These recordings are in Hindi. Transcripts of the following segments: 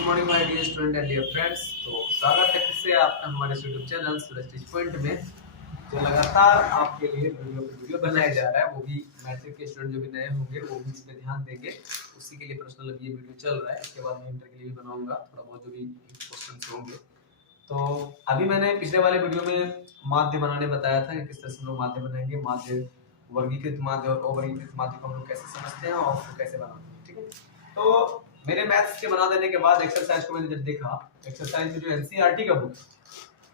Good morning my dear student and dear friends. तो स्वागत है फिर से आपका हमारे YouTube channel Suraj teach point में, जो लगातार आपके लिए वीडियो बनाया जा रहा है। वो भी मैट्रिक के स्टूडेंट जो भी नए होंगे वो भी इस पे ध्यान देंगे, उसी के लिए पर्सनल ये वीडियो चल रहा है। इसके बाद मैं इंटर के लिए भी बनाऊंगा थोड़ा बहुत जो भी क्वेश्चन होंगे। तो अभी मैंने पिछले वाले वीडियो में माध्य बनाने बताया था कि किस तरह से हम लोग माध्य बनाएंगे, माध्य वर्गीकृत माध्य और अवर्गीकृत माध्य को हम लोग कैसे समझते हैं और उसको कैसे बनाते हैं। ठीक है, तो मेरे मैथ्स के बना देने के बाद एक्सरसाइज को मैंने जब देखा, एक्सरसाइज में जो एनसीईआरटी का बुक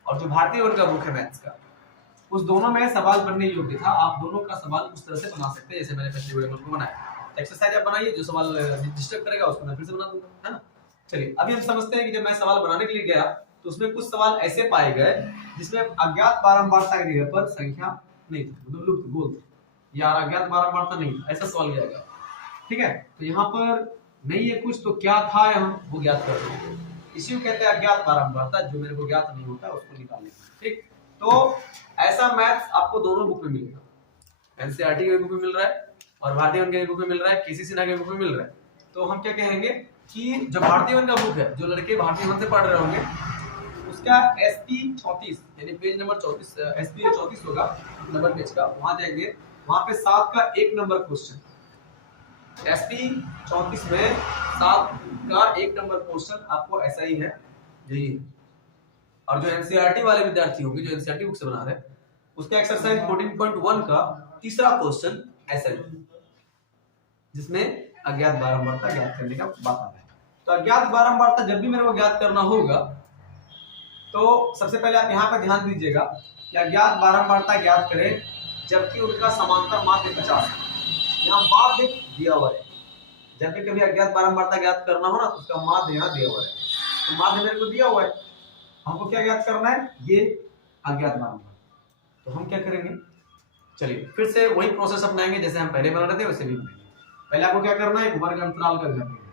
और जो भारतीय वर्ग का बुक है मैथ्स का, उस दोनों में सवाल बनने योग्य था। आप दोनों का सवाल उस तरह से बना सकते हैं जैसे मैंने पिछले वीडियो में बनाया। एक्सरसाइज आप बनाइए, जो सवाल डिस्टर्ब करेगा उसको मैं फिर से बना दूंगा, है ना। चलिए अभी हम समझते हैं कि जब मैं सवाल बनाने के लिए गया तो उसमें कुछ सवाल ऐसे पाए गए जिसमें अज्ञात बारंबारता की जगह पर संख्या नहीं थी, मतलब लुप्त गोल था, या अज्ञात बारंबारता नहीं था, ऐसा सवाल गया। ठीक है, तो यहाँ पर नहीं है कुछ, तो क्या था यहाँ वो ज्ञात कर दो। इसी को कहते हैं अज्ञात बारंबारता, जो मेरे को ज्ञात नहीं होता उसको निकालने का। ठीक, तो ऐसा मैथ्स आपको दोनों बुक में मिलेगा, एनसीईआरटी के बुक में मिल रहा है और भारतीय वन के बुक में मिल रहा है, केसी सिन्हा के बुक में मिल रहा है। तो हम क्या कहेंगे कि जो भारतीय वन का बुक है, जो लड़के भारतीय वन से पढ़ रहे होंगे, उसका SP 34 यानी पेज नंबर 34 SP 34 होगा नंबर पेज का, वहां जाएंगे, वहां पे 7 का 1 नंबर क्वेश्चन, SP 34 में 7 का 1 नंबर क्वेश्चन आपको ऐसा ही है, यही है। और जो एनसीईआरटी वाले विद्यार्थी होंगे जो एनसीईआरटी बुक से बना रहे हैं, उसका एक्सरसाइज 14.1 का तीसरा क्वेश्चन ऐसा ही, जिसमें अज्ञात बारंबारता ज्ञात करने का बात आ रहा है। तो अज्ञात बारंबारता जब भी मेरे को ज्ञात करना होगा तो सबसे पहले आप यहाँ पर ध्यान दीजिएगा कि अज्ञात बारंबारता ज्ञात करें जबकि उनका समांतर माध्य 50 है। यहाँ माध्य दिया हुआ है, जब भी कभी अज्ञात बारंबारता ज्ञात करना हो ना तो उसका माध्य यहाँ दिया हुआ है, तो माध्य मेरे को दिया हुआ है, हमको क्या ज्ञात करना है, ये अज्ञात बारंबारता। तो हम क्या करेंगे, चलिए फिर से वही प्रोसेस अपनाएंगे जैसे हम पहले बना रहे थे वैसे भी बनाएंगे। पहले आपको क्या करना है, वर्ग अंतराल का ध्यान रखना,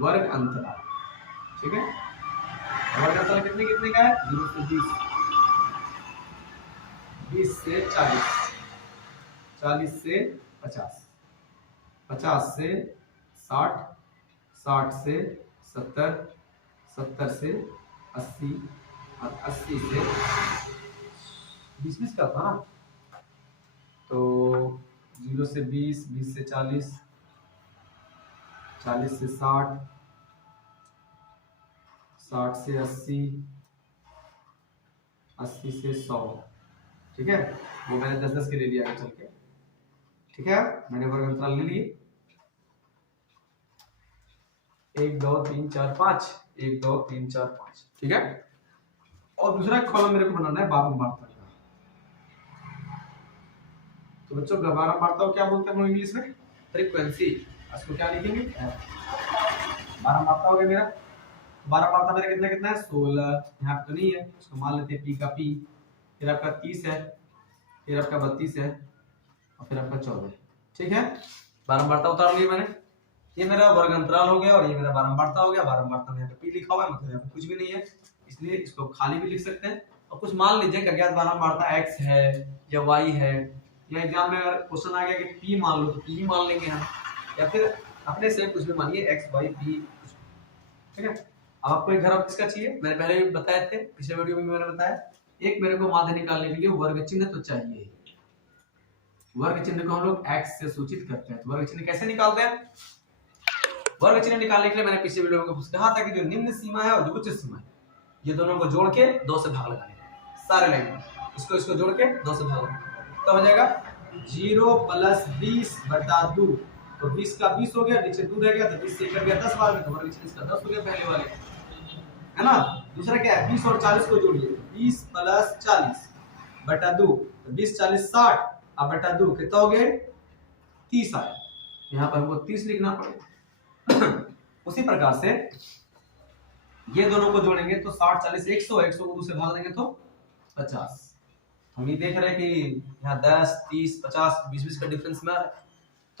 वर्ग अंतराल। ठीक है, वर्ग अंतराल कितने कितने का है, 0 से 20, 20 से 40, 40 से 50, 50 से 60, 60 से 70, 70 से 80 और 80 से 20 का था ना, तो 0 से 20, 20 से 40, 40 से 60, 60 से 80, 80 से 100। ठीक है, वो मैंने 10-10 के ले लिया चल के। ठीक है, मैंने वर्ग अंतराल ले लिए, 1 2 3 4 5, 1 2 3 4 5। ठीक है, और दूसरा कॉलम मेरे को बनाना है बारंबारता का। तो बच्चों बारंबारता को क्या बोलते हैं इंग्लिश में, फ्रीक्वेंसी। इसको क्या लिखेंगे, बारंबारता हो गया मेरा। बारंबारता मेरा कितना कितना है, 16, यहाँ पे तो नहीं है, उसको मान लेते हैं P का P, फिर आपका 30 है, फिर आपका 32 है और फिर आपका 14। ठीक है, बारंबारता उतार ली मैंने, ये मेरा वर्ग अंतराल हो गया और ये मेरा बारंबारता हो गया। बारंबारता में यहाँ पे P लिखा हुआ है, मतलब यहाँ पे कुछ भी नहीं है, इसलिए इसको खाली भी लिख सकते हैं। और कुछ मान लीजिए कि अज्ञात बारंबारता X है या Y है, या एग्जाम में अगर क्वेश्चन आ गया कि P मान लो तो P ही मान लेंगे हम, या फिर अपने से कुछ भी मानिए X Y P। ठीक है, अब आपको एक घर किसका चाहिए, मैंने पहले भी बताए थे, पिछले वीडियो में मैंने बताया, एक मेरे को माध्य निकालने के लिए वर्ग चिन्ह तो चाहिए। वर्ग चिन्ह को हम लोग x से सूचित करते हैं। तो वर्ग चिन्ह कैसे निकालते हैं, वर्ग चिन्ह निकालने के लिए मैंने पिछले वीडियो में कहा था कि जो निम्न सीमा है और जो उच्च सीमा है, ये दोनों को जोड़ के 2 से भाग लगाने सारे लाइन में, इसको जोड़ के 2 से भाग लगाने, तो हो जाएगा 0 + 20/2। तो 20 का 20 हो गया, नीचे 2 रह गया, तो 20 से कर गया 10 बार में, तो वर्ग चिन्ह इसका 10 हो गया पहले वाले, है ना। दूसरा क्या है, 20 और 40 को जोड़िए, 20 + 40/2, तो 20 40 60 और बटा 2 कितना हो गए, 30 आया। यहाँ पर हमको 30 लिखना पड़ेगा। उसी प्रकार से ये दोनों को जोड़ेंगे तो 60 40 100, 100 को 2 से भाग देंगे तो 50। हम ये देख रहे हैं कि यहाँ 10 30 50 20 का डिफरेंस में आ रहा है,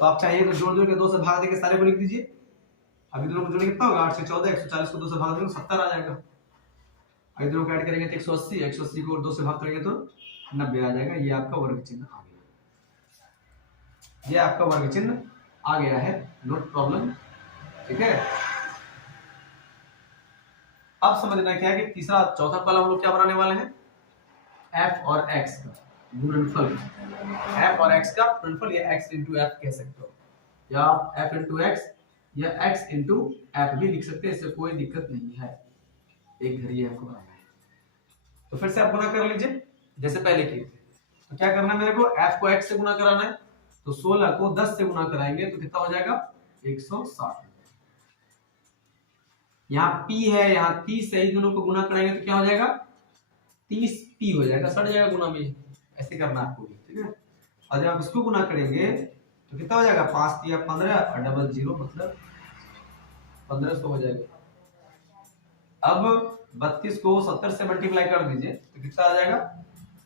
तो आप चाहिए तो जोड़ जोड़ के 2 से भाग देके सारे को लिख दीजिए। अभी दोनों को जोड़ेंगे कितना होगा, 8 से 14, 140 को 2 से भाग देंगे 70 आ जाएगा। अभी दोनों को ऐड करेंगे तो 180, 180 को 2 से भाग करेंगे तो 90 आ जाएगा। ये आपका वर्ग चिन्ह आ गया, ये आपका वर्ग चिन्ह आ गया है, नो प्रॉब्लम। ठीक है, अब समझना क्या है कि तीसरा चौथा कॉलम हम लोग क्या बनाने वाले हैं, एफ और एक्स का गुणनफल, एफ और एक्स का गुणनफल, या एक्स इंटू एफ कह सकते हो, या एफ इंटू एक्स या एक्स इंटू एफ भी लिख सकते हैं, इससे कोई दिक्कत नहीं है। एक घड़ी आपको बनाना है तो फिर से आप गुना कर लीजिए जैसे पहले किए थे। तो क्या करना है मेरे को, एफ को एक्स से गुना कराना है, तो 16 को 10 से गुना कराएंगे तो कितना हो जाएगा 160। यहाँ p है, यहाँ 30 है, दोनों को गुना कराएंगे तो क्या हो जाएगा 30p हो जाएगा, सट जाएगा गुना में, ऐसे करना आपको भी, ठीक है। और जब आप इसको गुना करेंगे तो कितना हो जाएगा 5 3 15 और डबल 0 मतलब 1500 हो जाएगा। अब 32 को 70 से मल्टीप्लाई कर दीजिए तो कितना आ जाएगा,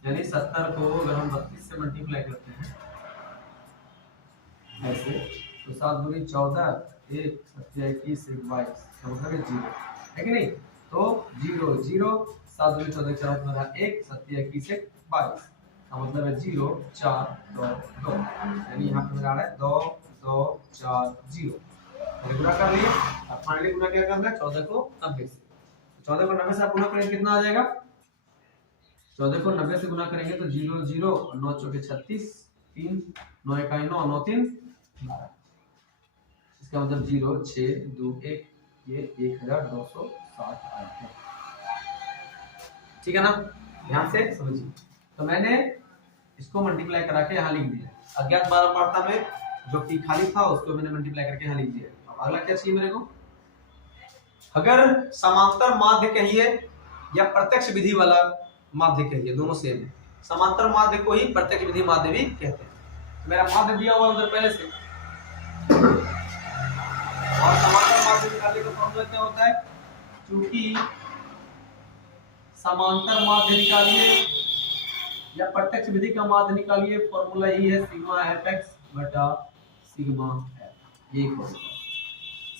यानी 70 को अगर हम 32 से मल्टीप्लाई करते हैं ऐसे तो 7 दूनी 14, 1 7 21 22 मतलब 0 है कि नहीं, तो 0 0 7 दूनी 14 4 15 1 7 21 22 का मतलब है 0 4 2 2, यानी यहाँ पे मेरा आ रहा है 2 2 4 0, मैंने गुना कर लिया। अब फाइनली गुना क्या करना है 14 को 90 से, 14 को 90 से आप गुना करेंगे कितना आ जाएगा, 14 को 90 से गुना करेंगे तो 0 0 और 9 चौके 36 3 9 इकाई 9 9 3 12, इसका मतलब 0 6 2 1 ये 1260 आया है, ठीक है ना। ध्यान से समझिए, तो मैंने इसको मल्टीप्लाई करा के यहाँ लिख दिया, अज्ञात बारंबारता में जो कि खाली था उसको मैंने मल्टीप्लाई करके यहाँ लिख दिया। अब अगला क्या चाहिए मेरे को, अगर समांतर माध्य कहिए या प्रत्यक्ष विधि वाला माध्य कहिए, दोनों सेम है, समांतर माध्य को ही प्रत्यक्ष विधि माध्य भी कहते हैं। मेरा माध्य दिया हुआ उधर पहले से, और समांतर माध्य निकालने का फॉर्मूला क्या होता है, क्योंकि समांतर माध्य निकालिए या प्रत्यक्ष विधि का माध्य निकालिए, फॉर्मूला यही है सिग्मा एफ एक्स बटा सिग्मा एफ, यही फॉर्मूला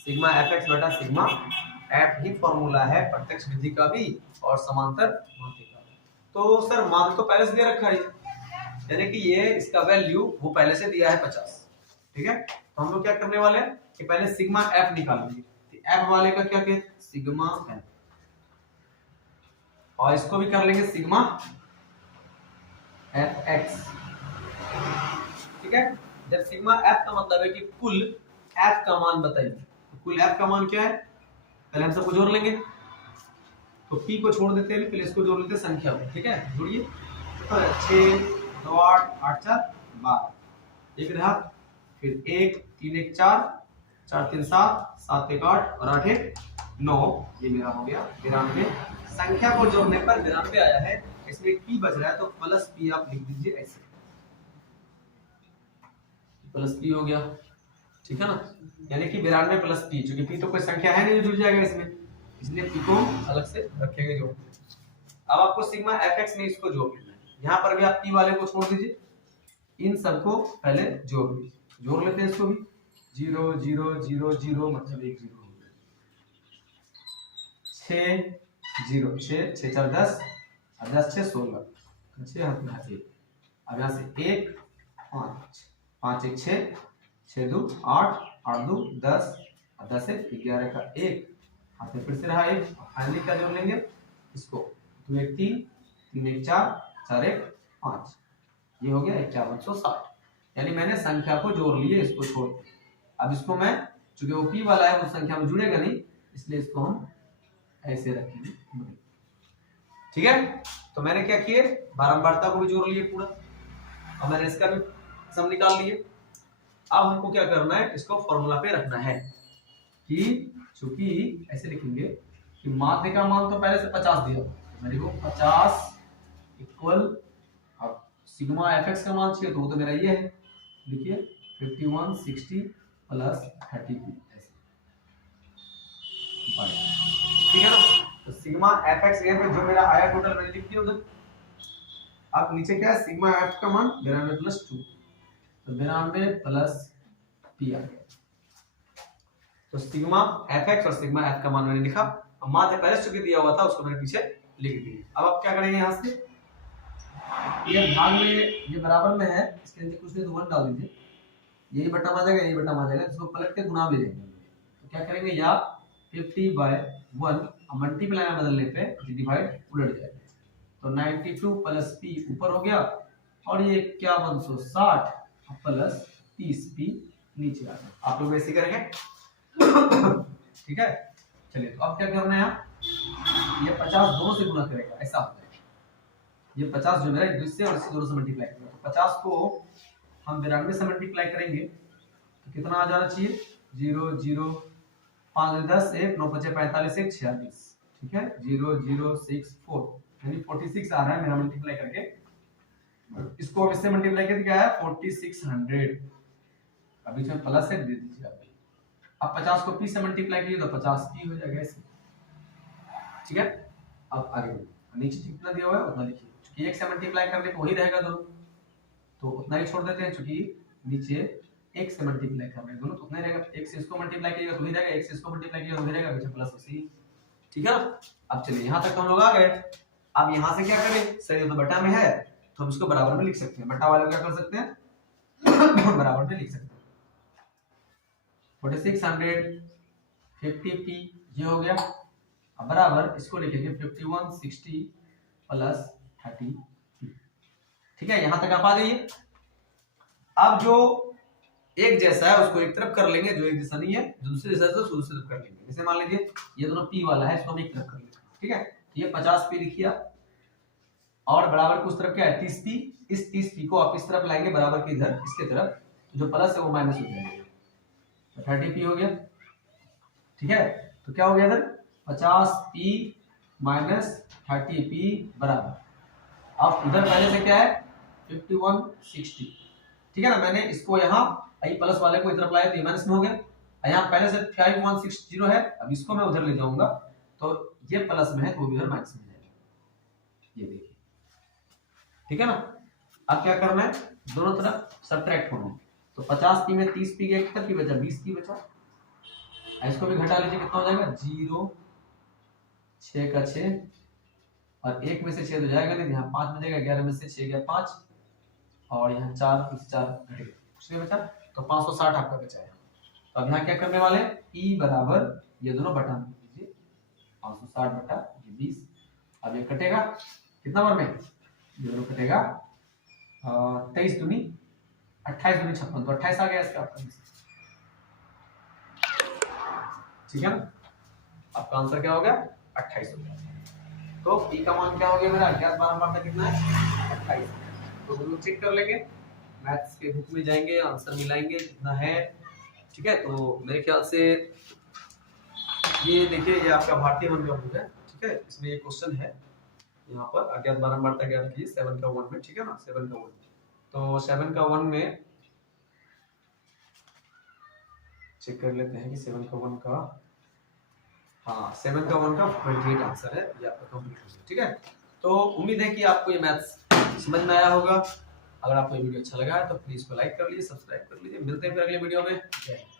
सिग्मा एफ एक्स बटा सिग्मा एफ ही फॉर्मूला है प्रत्यक्ष विधि का भी और समांतर माध्य का। तो सर माध्य तो पहले से दे रखा है, यानी कि ये इसका वैल्यू वो पहले से दिया है 50, ठीक है। तो हम लोग क्या करने वाले हैं कि पहले सिग्मा एफ निकालेंगे, तो एफ वाले का क्या कहते हैं सिग्मा एफ, और इसको भी कर लेंगे सिग्मा एफ एक्स, ठीक है। जब सिग्मा एफ का मतलब है कि कुल एफ का मान बताइए, तो कुल एफ का मान क्या है, पहले हम सबको जोड़ लेंगे, तो p को छोड़ देते हैं, पहले इसको जोड़ लेते हैं संख्या को, ठीक है। जोड़िए तो 6 2 8 8 4 12, एक रहा, फिर 1 3 1 4 4 3 7 7 1 8 और 8 1 9, ये मेरा हो गया 92। संख्या को जोड़ने पर 92 आया है, इसमें p बच रहा है तो प्लस p आप लिख दीजिए ऐसे, प्लस p हो गया, ठीक है ना, यानी कि 92 प्लस p, क्योंकि p तो कोई संख्या है नहीं जो जुड़ जाएगा इसमें, इसलिए p को अलग से रखेंगे जोड़। अब आपको सिग्मा fx में इसको जोड़ लेना है, यहाँ पर भी आप p वाले को छोड़ दीजिए, इन सबको पहले जोड़ लीजिए, जोड़ लेते हैं इसको भी, 0 0 0 0 मतलब 1 0 हो गया, 6 0 6 6 4 10 और 10 6 16, 6 हाथ में 1, अब यहाँ से 1 5 5 1 6 6 2 8 8 2 10 और 10 1 11 का 1 हाथ में फिर से रहा 1, फाइनली क्या जोड़ लेंगे इसको, 2 1 3 3 1 4 4 1 5, ये हो गया 5160, यानी मैंने संख्या को जोड़ लिए इसको छोड़ के। अब इसको मैं चूंकि वो p वाला है वो संख्या में जुड़ेगा नहीं, इसलिए इसको हम ऐसे रखेंगे, ठीक है। तो मैंने क्या किए, बारंबारता को भी जोड़ लिए पूरा, और मैंने इसका भी सम निकाल लिए। अब हमको क्या करना है, इसको फॉर्मूला पे रखना है कि चूंकि ऐसे लिखेंगे कि माध्य का मान तो पहले से 50 दिया, मैं देखो 50 इक्वल, अब सिग्मा एफएक्स का मान चाहिए तो वो तो मेरा ये है, देखिए 51 60 प्लस 30p ऐसे, ठीक है ना। तो सिग्मा एफएक्स ये जो मेरा आया टोटल मैंने लिख दिया उधर। अब नीचे क्या है, सिग्मा एफ का मान 92 प्लस 2, तो 92 प्लस p आ गया, तो सिग्मा एफएक्स और सिग्मा एफ का मान मैंने लिखा, अब माध्य पहले से दिया हुआ था उसको मैंने पीछे लिख दिया। अब आप क्या करेंगे, यहाँ से ये भाग में ये बराबर में है, इसके अंदर कुछ नहीं तो 1 डाल दीजिए, यही बटा आ जाएगा यही बटा आ जाएगा, इसको पलट के गुना भी देंगे, तो क्या करेंगे या 50/1 मल्टीप्लाई में बदलने पे डिवाइड उलट जाएगा। तो 92 प्लस p ऊपर हो गया और ये 5160 प्लस 30p नीचे आ गया। आप लोग ऐसे करेंगे ठीक है। चलिए तो अब क्या करना है, ये 50 दोनों से गुणा करेगा, ऐसा होता है। ये 50 जो मेरा इससे और इससे दोनों से मल्टीप्लाई करेगा, तो 50 को हम 92 से मल्टीप्लाई करेंगे तो कितना आ जाना चाहिए, 0 0 5 10 1 9 5 45 1 46, ठीक है। 0064 यानी 46 आ रहा है मेरा मल्टीप्लाई करके। इसको अब इससे मल्टीप्लाई करके क्या है 4600, अभी जो प्लस है दे दीजिए आप। अब 50 को p से मल्टीप्लाई कीजिए तो 50p हो जाएगा ऐसे, ठीक है। अब आगे नीचे जितना दिया हुआ है उतना लिखिए, क्योंकि 1 से मल्टीप्लाई करने को वही रहेगा दोनों, तो उतना ही छोड़ देते हैं, क्योंकि नीचे 1 से मल्टीप्लाई कर रहे हैं दोनों, तो उतना ही रहेगा। 1 से इसको मल्टीप्लाई कीजिएगा तो वही रहेगा, 1 से इसको मल्टीप्लाई कीजिएगा तो वही रहेगा, पीछे प्लस उसी, ठीक है ना। अब चलिए यहां तक हम लोग आ गए। अब यहां से क्या करें, सही तो बटा में है तो हम इसको बराबर में लिख सकते हैं, बटा वाले को क्या कर सकते हैं बराबर में लिख सकते हैं। 4650p ये हो गया। अब बराबर इसको लिखेंगे 5160 प्लस 30p, ठीक है। यहां तक आप आ जाइए। अब जो एक जैसा है उसको एक तरफ कर लेंगे, जो एक जैसा नहीं है जो दूसरे जैसा है उसको दूसरी तरफ कर लेंगे। जैसे मान लीजिए ये दोनों p वाला है, इसको हम एक तरफ कर लेंगे, ठीक है। ये 50p लिखिए और बराबर को उस तरफ क्या है 30p, इस 30p को आप इस तरफ लाएंगे बराबर की इधर इसके तरफ, जो प्लस है वो माइनस हो जाएगा, तो 30p हो गया, ठीक है। तो क्या हो गया इधर 50p माइनस 30p बराबर, अब इधर पहले से क्या है 5160, ठीक है ना। मैंने इसको यहाँ आई प्लस वाले को इधर लाया तो माइनस में हो गया, यहाँ पहले से 5160 है, अब इसको मैं उधर ले जाऊंगा तो ये प्लस में है तो वो इधर माइनस में जाएगा, ये देखिए, ठीक है ना। अब क्या करना है, दोनों तरफ सब्ट्रैक्ट होना है, तो 50p में 30p गया, कितना p बचा 20p बचा, इसको भी घटा लीजिए, कितना हो जाएगा 0 6 का 6 और 1 में से 6 तो जाएगा नहीं, यहाँ 5 बचेगा, 11 में से 6 गया 5 और यहाँ 4 घट गया, कुछ नहीं बचा, तो 560 आपका बचा है। तो अब यहाँ क्या करने वाले e बराबर ये दोनों बटा में लीजिए, 560 बटा 20, अब ये कटेगा कितना बार में, ये दोनों कटेगा 23 दूनी 28 दूनी 56, तो 28 आ गया इसका आपका, ठीक है ना। आपका आंसर क्या हो गया 28 हो गया। तो p का मान क्या हो गया मेरा अज्ञात बारंबार तक कितना है 28, तो हम लोग चेक कर लेंगे, मैथ्स के बुक में जाएंगे आंसर मिलाएंगे कितना है, ठीक है। तो मेरे ख्याल से ये देखिए ये आपका भारतीय वन का बुक है, ठीक है। इसमें ये क्वेश्चन है यहाँ पर अज्ञात बारंबार तक याद कीजिए 7 का 1 में, ठीक है ना, 7 का 1, तो 7 का 1 में चेक कर लेते हैं कि 7 का 1 का, हाँ 7 का 1 का 28 आंसर है, ये आपका कंप्लीट हो गया, ठीक है। तो उम्मीद है कि आपको ये मैथ्स समझ में आया होगा। अगर आपको ये वीडियो अच्छा लगा है तो प्लीज को लाइक कर लीजिए, सब्सक्राइब कर लीजिए, मिलते हैं फिर अगले वीडियो में। जय हिंद।